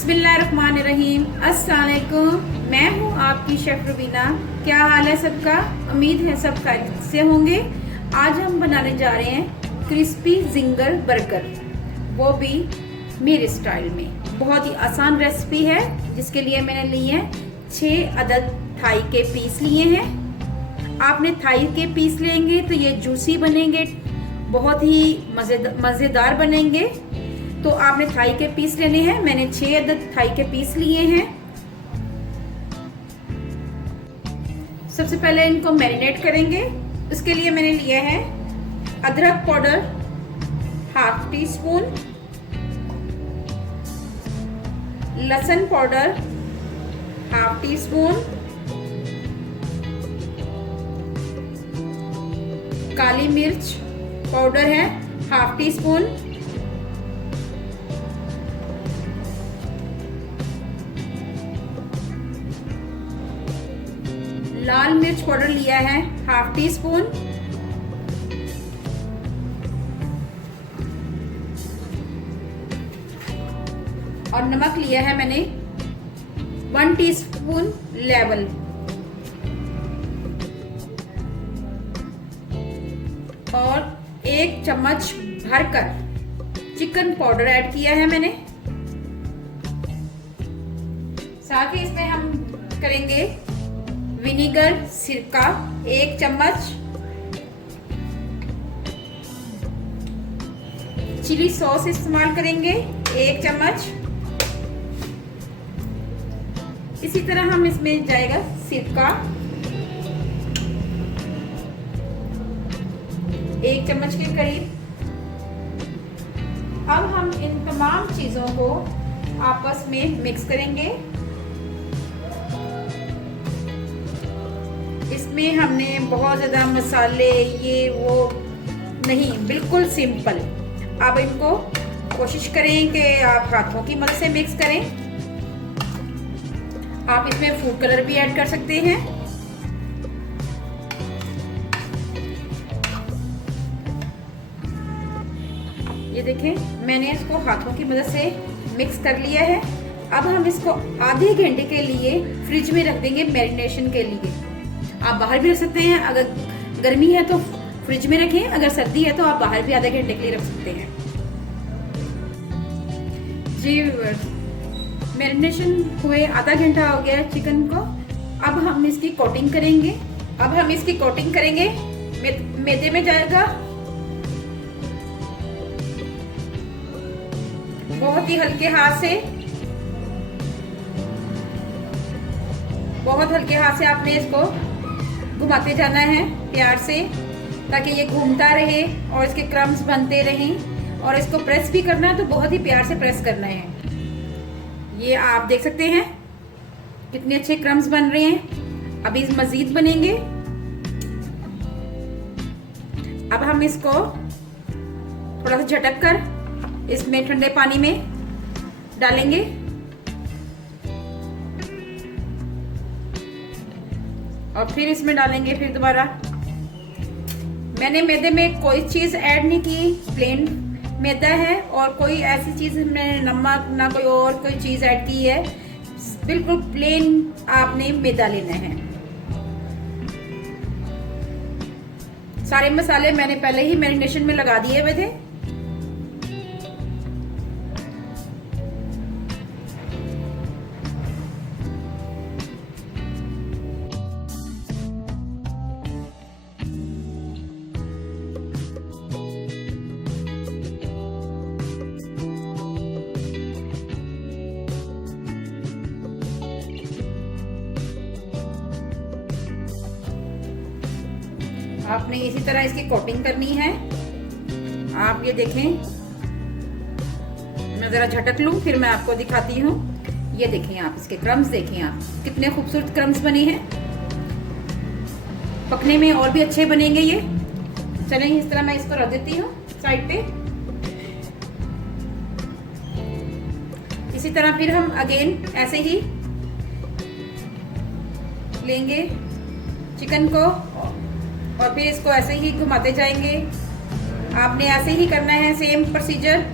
बिस्मिल्लाहिर्रहमानिर्रहीम। अस्सलाम वालेकुम। मैं हूँ आपकी शेफ रुबीना। क्या हाल है सबका? उम्मीद है सब खैरियत से होंगे। आज हम बनाने जा रहे हैं क्रिस्पी जिंगर बर्गर, वो भी मेरे स्टाइल में। बहुत ही आसान रेसिपी है, जिसके लिए मैंने लिए हैं 6 अदद थाई के पीस लिए हैं। आपने थाई के पीस लेंगे तो ये जूसी बनेंगे, बहुत ही मज़ेदार बनेंगे। तो आपने थाई के पीस लेने हैं। मैंने 6 अदद थाई के पीस लिए हैं। सबसे पहले इनको मैरिनेट करेंगे। उसके लिए मैंने लिया है अदरक पाउडर ½ टीस्पून, लहसुन पाउडर ½ टीस्पून, काली मिर्च पाउडर है ½ टीस्पून, लाल मिर्च पाउडर लिया है ½ टीस्पून, और नमक लिया है मैंने 1 टीस्पून लेवल। और 1 चम्मच भरकर चिकन पाउडर ऐड किया है मैंने। साथ ही इसमें हम करेंगे विनेगर सिरका 1 चम्मच, चिली सॉस इस्तेमाल करेंगे 1 चम्मच। इसी तरह हम इसमें जाएगा सिरका 1 चम्मच के करीब। अब हम इन तमाम चीजों को आपस में मिक्स करेंगे। इसमें हमने बहुत ज़्यादा मसाले ये वो नहीं, बिल्कुल सिंपल। आप इनको कोशिश करें कि आप हाथों की मदद से मिक्स करें। आप इसमें फूड कलर भी ऐड कर सकते हैं। ये देखें, मैंने इसको हाथों की मदद से मिक्स कर लिया है। अब हम इसको आधे घंटे के लिए फ्रिज में रख देंगे मैरिनेशन के लिए। आप बाहर भी रख सकते हैं, अगर गर्मी है तो फ्रिज में रखें, अगर सर्दी है तो आप बाहर भी आधे घंटे के लिए रख सकते हैं। जी, मैरिनेशन हुए आधा घंटा हो गया चिकन को। अब हम इसकी कोटिंग करेंगे। मैदे में जाएगा। बहुत ही हल्के हाथ से आपने इसको घुमाते जाना है प्यार से, ताकि ये घूमता रहे और इसके क्रम्स बनते रहें। और इसको प्रेस भी करना है तो बहुत ही प्यार से प्रेस करना है। ये आप देख सकते हैं कितने अच्छे क्रम्स बन रहे हैं। अभी मजीद बनेंगे। अब हम इसको थोड़ा सा झटक कर इसमें ठंडे पानी में डालेंगे। और फिर इसमें डालेंगे फिर दोबारा। मैंने मैदे में कोई चीज़ ऐड नहीं की, प्लेन मैदा है। और कोई ऐसी चीज़ मैंने नमक ना कोई और कोई चीज़ ऐड की है। बिल्कुल प्लेन आपने मैदा लेना है। सारे मसाले मैंने पहले ही मैरिनेशन में लगा दिए हुए थे। आपने इसी तरह इसकी कोटिंग करनी है। आप ये देखें, मैं जरा झटक लूं फिर मैं आपको दिखाती हूँ। ये देखें, आप इसके क्रम्स देखें, आप कितने खूबसूरत क्रम्स बने हैं। पकने में और भी अच्छे बनेंगे ये। चलें, इस तरह मैं इसको रख देती हूँ साइड पे। इसी तरह फिर हम अगेन ऐसे ही लेंगे चिकन को और फिर इसको ऐसे ही घुमाते जाएंगे। आपने ऐसे ही करना है, सेम प्रोसीजर।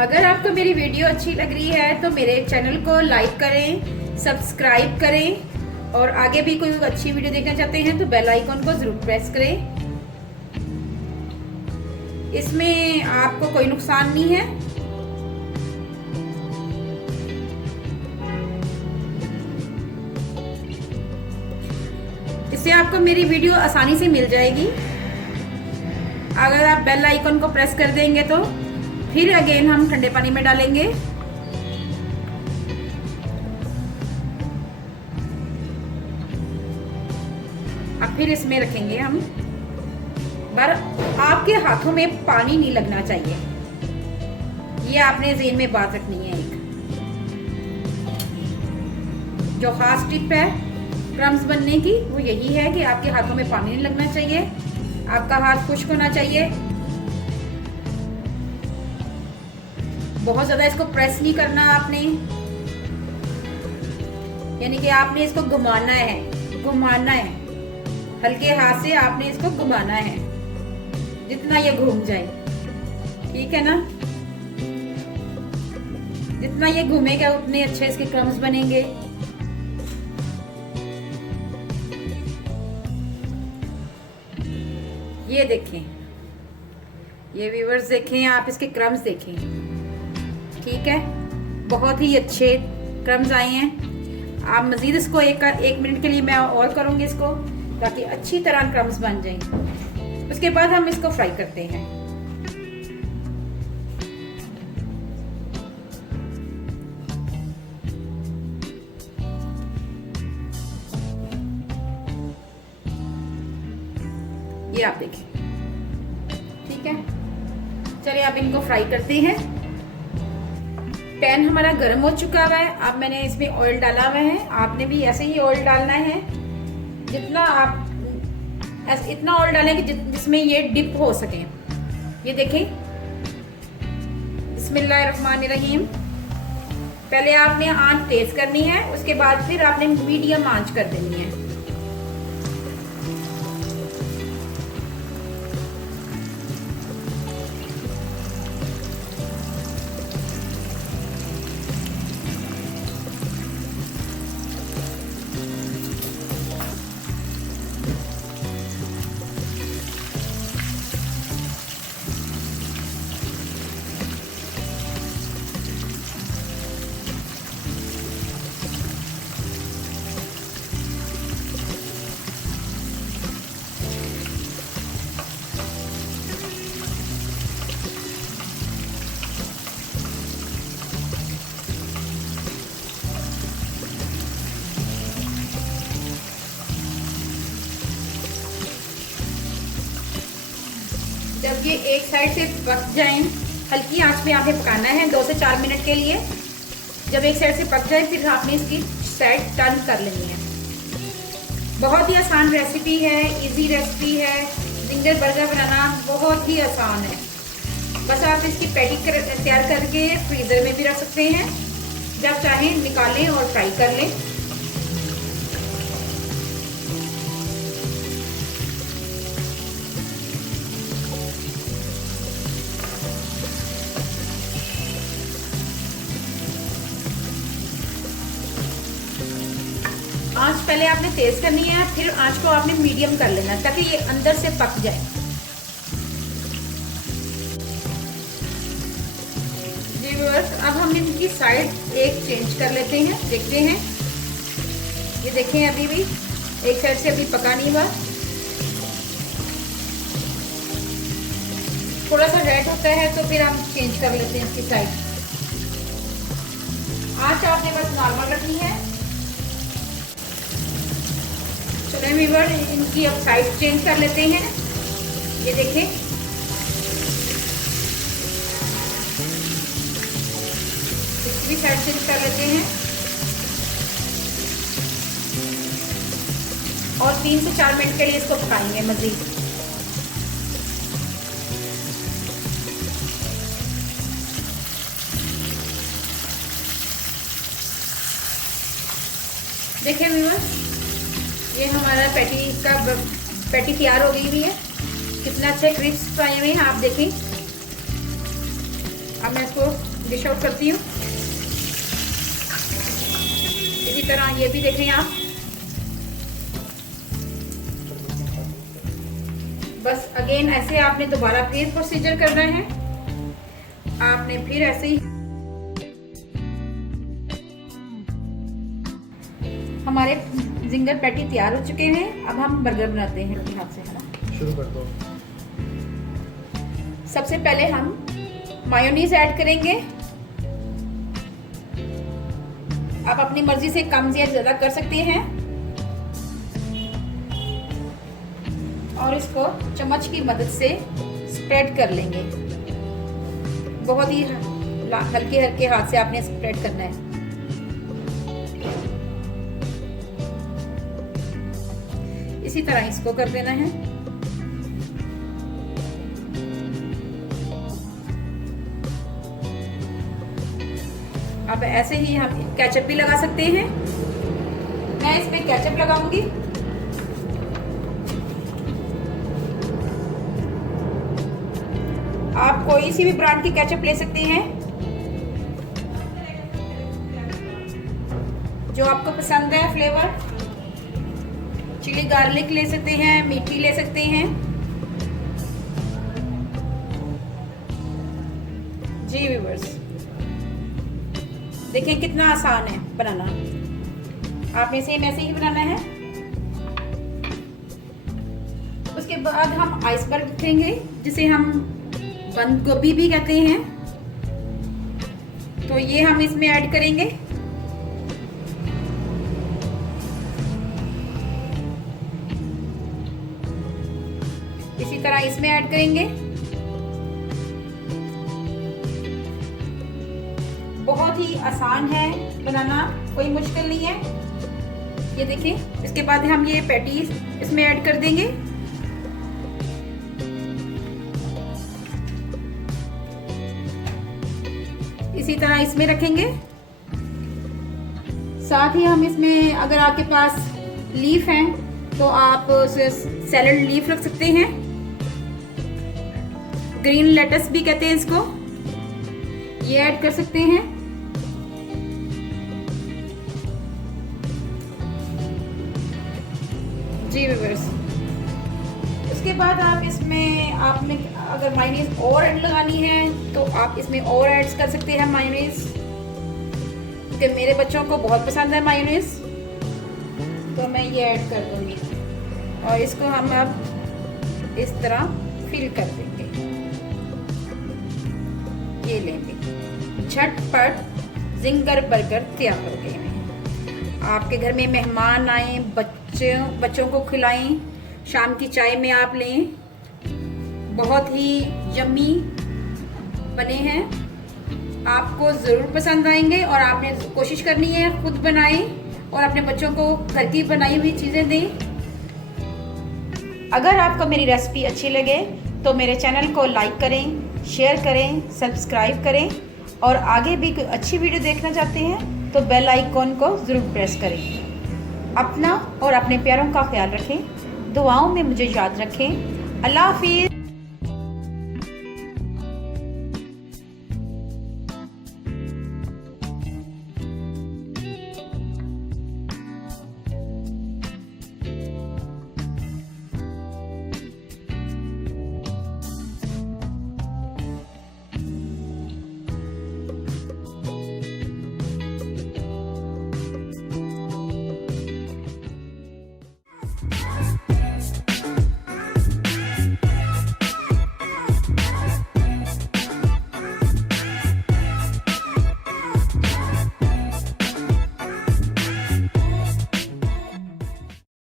अगर आपको मेरी वीडियो अच्छी लग रही है तो मेरे चैनल को लाइक करें, सब्सक्राइब करें और आगे भी कोई अच्छी वीडियो देखना चाहते हैं तो बेल आइकन को जरूर प्रेस करें। इसमें आपको कोई नुकसान नहीं है। इससे आपको मेरी वीडियो आसानी से मिल जाएगी। अगर आप बेल आइकन को प्रेस कर देंगे तो फिर अगेन हम ठंडे पानी में डालेंगे। अब फिर इसमें रखेंगे हम, पर आपके हाथों में पानी नहीं लगना चाहिए, ये आपने ज़हन में बात रखनी है। एक जो खास टिप है क्रम्स बनने की वो यही है कि आपके हाथों में पानी नहीं लगना चाहिए, आपका हाथ खुश्क होना चाहिए। बहुत ज्यादा इसको प्रेस नहीं करना आपने, यानी कि आपने इसको घुमाना है, हल्के हाथ से आपने इसको घुमाना है जितना ये घूम जाए, ठीक है ना। जितना ये घूमेगा उतने अच्छे इसके क्रम्स बनेंगे। ये देखें, ये व्यूअर्स देखें, आप इसके क्रम्स देखें, ठीक है, बहुत ही अच्छे क्रम्स आए हैं। आप मजीद इसको एक मिनट के लिए मैं और करूंगी इसको, ताकि अच्छी तरह क्रम्स बन जाएं। उसके बाद हम इसको फ्राई करते हैं। ये आप देखें, ठीक है। चलिए आप इनको फ्राई करते हैं। पैन हमारा गर्म हो चुका हुआ है। अब मैंने इसमें ऑयल डाला हुआ है, आपने भी ऐसे ही ऑयल डालना है। जितना आप इतना ऑयल डालें कि जिसमें ये डिप हो सके। ये देखें, बिस्मिल्लाहिर्रहमानिर्रहीम। पहले आपने आंच तेज करनी है, उसके बाद फिर आपने मीडियम आंच कर देनी है। जब ये एक साइड से पक जाएं, हल्की आंच पे आपने पकाना है 2 से 4 मिनट के लिए। जब एक साइड से पक जाए फिर आपने इसकी साइड टर्न कर लेनी है। बहुत ही आसान रेसिपी है, इजी रेसिपी है। जिंगर बर्गर बनाना बहुत ही आसान है। बस आप इसकी पैटी तैयार करके फ्रीजर में भी रख सकते हैं, जब चाहें निकालें और फ्राई कर लें। आंच पहले आपने तेज करनी है, फिर आंच को आपने मीडियम कर लेना ताकि ये अंदर से पक जाए। जी व्यूअर्स, अब हम इनकी साइड एक चेंज कर लेते हैं, देखते हैं। ये देखें, अभी भी एक साइड से अभी पका नहीं हुआ, थोड़ा सा रेड होता है तो फिर हम चेंज कर लेते हैं इसकी साइड। आंच आपने बस नॉर्मल रखनी है। चलिए व्यूअर, इनकी अब साइड चेंज कर लेते हैं। ये देखें, इसकी भी साइड चेंज कर लेते हैं और 3 से 4 मिनट के लिए इसको पकाएंगे मजीद। देखिए व्यूअर, ये हमारा पैटी तैयार हो गई हुई है। कितना अच्छे क्रिस्प आए हुए हैं आप देखें। अब मैं इसको डिश आउट करती हूँ। इसी तरह ये भी देखें आप। बस अगेन ऐसे आपने दोबारा फिर प्रोसीजर करना है। आपने फिर ऐसे ही हमारे जिंगर पैटी तैयार हो चुके हैं। अब हम बर्गर बनाते हैं। हाथ से शुरू कर दो। सबसे पहले हम मायोनीज ऐड करेंगे। आप अपनी मर्जी से कम या ज्यादा कर सकते हैं और इसको चम्मच की मदद से स्प्रेड कर लेंगे। बहुत ही हल्के हल्के हाथ से आपने स्प्रेड करना है। इसी तरह इसको कर देना है। अब ऐसे ही हम केचप भी लगा सकते हैं। मैं इसमें केचप लगाऊंगी। आप कोई सी भी ब्रांड की केचप ले सकते हैं जो आपको पसंद है फ्लेवर। चिली गार्लिक ले सकते हैं, मीठी ले सकते हैं। जी व्यूअर्स, देखिए कितना आसान है बनाना। आपने सेम ऐसे ही बनाना है। उसके बाद हम आइसबर्ग रखेंगे, जिसे हम बंद गोभी भी कहते हैं। तो ये हम इसमें ऐड करेंगे। इसी तरह इसमें ऐड करेंगे। बहुत ही आसान है बनाना, कोई मुश्किल नहीं है। ये देखिए, इसके बाद हम ये पैटीज इसमें ऐड कर देंगे। इसी तरह इसमें रखेंगे। साथ ही हम इसमें, अगर आपके पास लीफ है तो आप सैलड लीफ रख सकते हैं। ग्रीन लेटस भी कहते हैं इसको, ये ऐड कर सकते हैं। जी व्यूअर्स, उसके बाद आप इसमें आपने अगर मायोनीज और ऐड लगानी है तो आप इसमें और ऐड कर सकते हैं मायोनीज, क्योंकि मेरे बच्चों को बहुत पसंद है मायोनीज, तो मैं ये ऐड कर दूंगी। और इसको हम अब इस तरह फिल कर देंगे। ये लेंगे, झटपट जिंगर बर्गर तैयार हो गए हैं। आपके घर में मेहमान आए, बच्चों को खिलाएं, शाम की चाय में आप लें। बहुत ही यम्मी बने हैं, आपको ज़रूर पसंद आएंगे। और आपने कोशिश करनी है खुद बनाएं और अपने बच्चों को घर की बनाई हुई चीज़ें दें। अगर आपको मेरी रेसिपी अच्छी लगे तो मेरे चैनल को लाइक करें, शेयर करें, सब्सक्राइब करें। और आगे भी कोई अच्छी वीडियो देखना चाहते हैं तो बेल आइकॉन को ज़रूर प्रेस करें। अपना और अपने प्यारों का ख्याल रखें। दुआओं में मुझे याद रखें। अल्लाह हाफिज़।